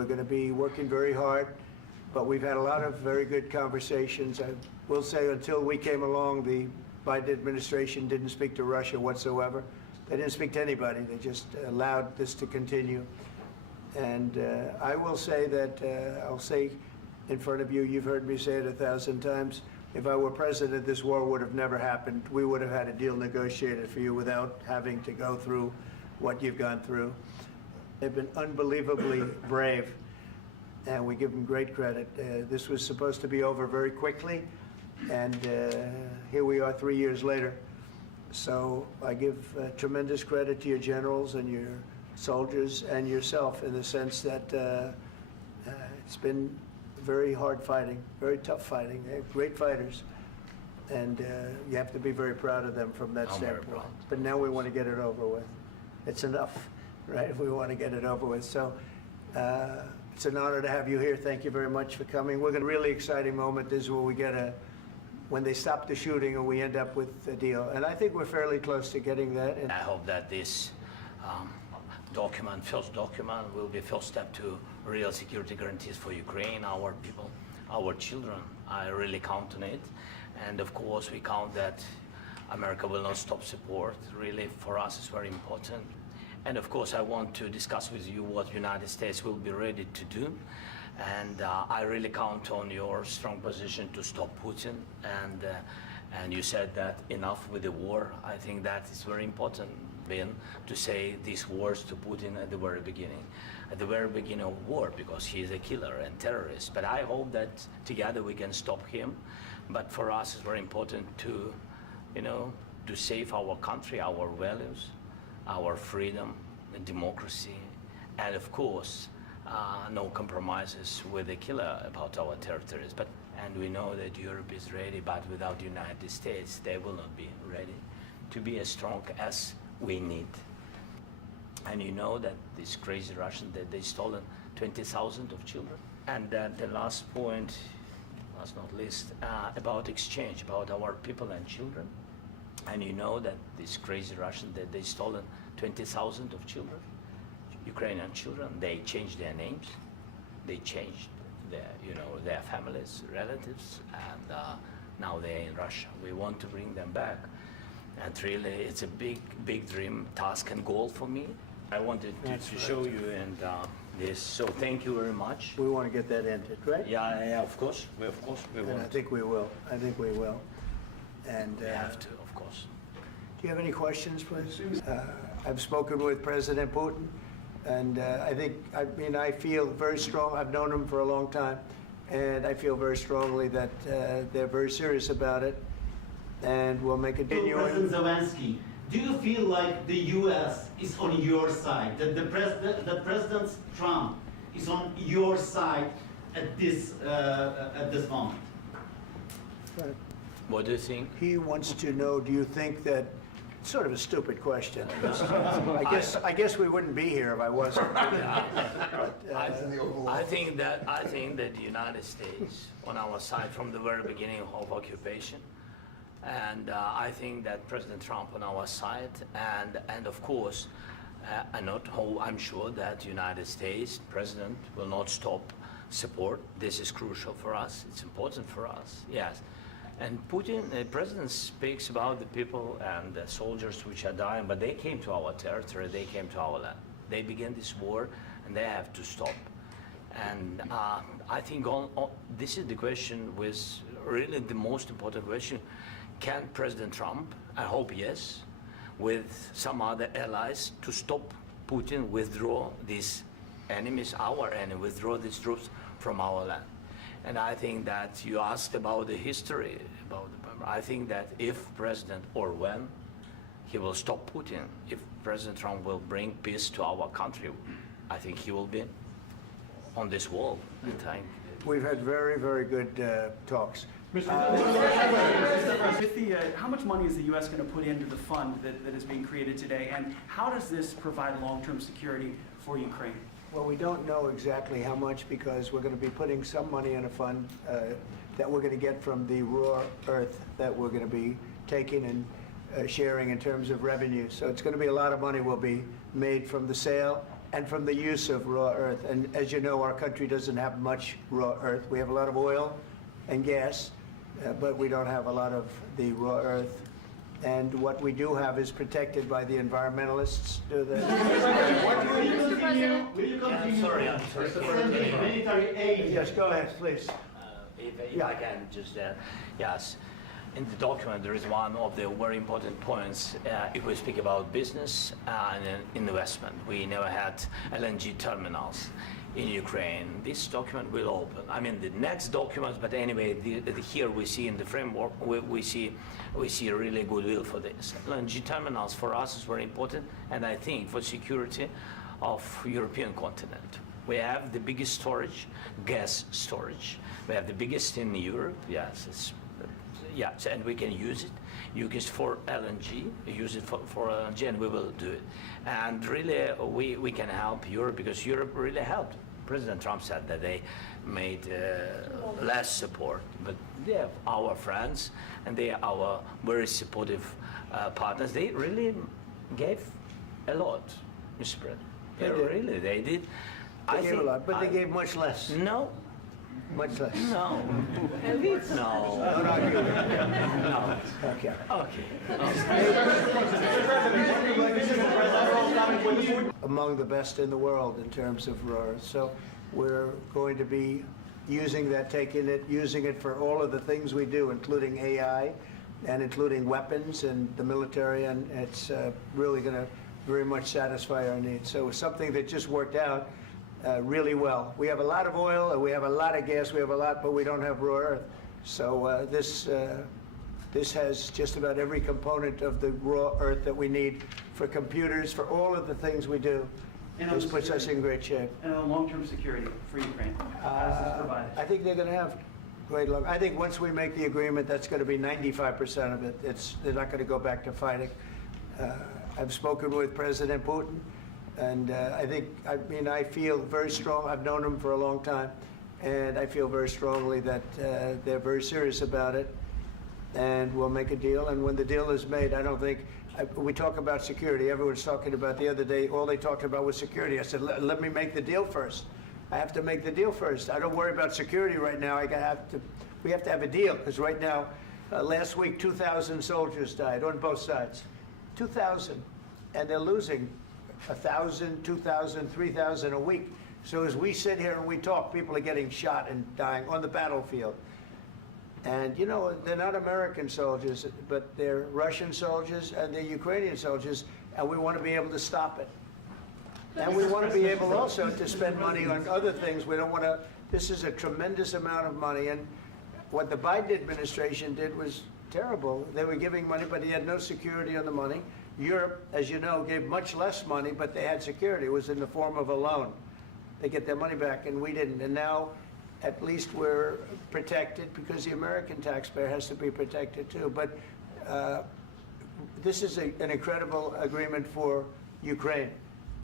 We're going to be working very hard, but we've had a lot of very good conversations. I will say until we came along, the Biden administration didn't speak to Russia whatsoever. They didn't speak to anybody. They just allowed this to continue. And I will say that, I'll say in front of you, you've heard me say it 1,000 times, if I were president, this war would have never happened. We would have had a deal negotiated for you without having to go through what you've gone through. They've been unbelievably brave, and we give them great credit. This was supposed to be over very quickly, and here we are 3 years later. So I give tremendous credit to your generals and your soldiers and yourself in the sense that it's been very hard fighting, very tough fighting. They're great fighters, and you have to be very proud of them from that standpoint. But now we want to get it over with. It's enough, right? We want to get it over with. So it's an honor to have you here. Thank you very much for coming. We're going to really exciting moment. This is where we get when they stop the shooting and we end up with a deal. And I think we're fairly close to getting that. And I hope that this first document will be a first step to real security guarantees for Ukraine, our people, our children. I really count on it. And of course, we count that America will not stop support. Really, for us, it's very important. And of course, I want to discuss with you what United States will be ready to do. And I really count on your strong position to stop Putin. And you said that enough with the war. I think that is very important, Ben, to say these words to Putin at the very beginning of war, because he is a killer and terrorist. But I hope that together we can stop him. But for us, it's very important to, to save our country, our values, our freedom and democracy, and of course, no compromises with the killer about our territories. And we know that Europe is ready, but without the United States, they will not be ready to be as strong as we need. And you know that these crazy Russians, that they stolen 20,000 of children. And the last point, last not least, about exchange, about our people and children. And you know that these crazy Russians, that they stolen 20,000 of children, Ukrainian children. They changed their names, they changed their families, relatives, and now they're in Russia. We want to bring them back, and really, it's a big dream, task, and goal for me. I wanted to show you and this. So thank you very much. we want to get that ended, right? Yeah, of course. We And want. I think we will. I think we will. And We have to, of course. do you have any questions, please? I've spoken with President Putin, and I feel very strong. I've known him for a long time, and I feel very strongly that they're very serious about it, and we'll make a continuing. President Zelenskyy, do you feel like the U.S. is on your side, that the President Trump is on your side at this moment? Right. What do you think? He wants to know, do you think that, sort of a stupid question. I guess we wouldn't be here if I wasn't. I think that the United States on our side from the very beginning of occupation, and I think that President Trump on our side, and of course, I'm sure that United States President will not stop support. This is crucial for us. It's important for us. Yes. And Putin, the president, speaks about the people and the soldiers which are dying, but they came to our territory, they came to our land. They began this war, and they have to stop. And I think this is the question, with really the most important question. Can President Trump, I hope yes, with some other allies, to stop Putin, withdraw these enemies, our enemy, withdraw these troops from our land? And I think that you asked about the history, I think that if President, or when, he will stop Putin, if President Trump will bring peace to our country, I think he will be on this wall. We've had very, very good talks. How much money is the U.S. going to put into the fund that is being created today, and how does this provide long-term security for Ukraine? Well, we don't know exactly how much, because we're going to be putting some money in a fund that we're going to get from the raw earth that we're going to be taking and sharing in terms of revenue. So it's going to be a lot of money will be made from the sale and from the use of raw earth. And as you know, our country doesn't have much raw earth. We have a lot of oil and gas, but we don't have a lot of the raw earth. And what we do have is protected by the environmentalists. Will you continue? Sorry. Sending military aid? Yes, go ahead, please. If I can just, yes. In the document, there is one of the very important points. If we speak about business and investment, we never had LNG terminals in Ukraine. This document will open. I mean, the next document, but anyway, here we see in the framework, we see really goodwill for this. LNG terminals for us is very important, and I think for security of European continent. We have the biggest storage, gas storage. We have the biggest in Europe. Yes, and we can use it. Use it for LNG. Use it for LNG, and we will do it. And really, we can help Europe because Europe really helped. President Trump said that they made less support, but they are our friends and they are our very supportive partners. They really gave a lot, Mr. President. They did. They did. They gave a lot, but they gave much less. No. Much less. No. No. No. Okay. Okay. Among the best in the world in terms of raw earth. So we're going to be using that, using it for all of the things we do, including AI and including weapons and the military, and it's really going to very much satisfy our needs. So it's something that just worked out really well. We have a lot of oil, and we have a lot of gas, we have a lot, but we don't have raw earth. So this has just about every component of the raw earth that we need for computers, for all of the things we do. This puts us in great shape. And on long-term security for Ukraine, how does this provide it? I think they're going to have great luck. I think once we make the agreement, that's going to be 95% of it. They're not going to go back to fighting. I've spoken with President Putin, and I feel very strong. I've known him for a long time, and I feel very strongly that they're very serious about it, and we'll make a deal. And when the deal is made, I don't think, we talk about security. Everyone's talking about the other day, all they talked about was security. I said, let me make the deal first. I have to make the deal first. I don't worry about security right now. We have to have a deal, because right now, last week, 2,000 soldiers died on both sides. 2,000, and they're losing 1,000, 2,000, 3,000 a week. So as we sit here and we talk, people are getting shot and dying on the battlefield. And you know, they're not American soldiers, but they're Russian soldiers and they're Ukrainian soldiers, and we want to be able to stop it. And we want to be able also to spend money on other things. We don't want to, this is a tremendous amount of money, and what the Biden administration did was terrible. They were giving money, but he had no security on the money. Europe, as you know, gave much less money, but they had security. It was in the form of a loan. They get their money back, and we didn't. And now, at least we're protected, because the American taxpayer has to be protected too. But this is an incredible agreement for Ukraine.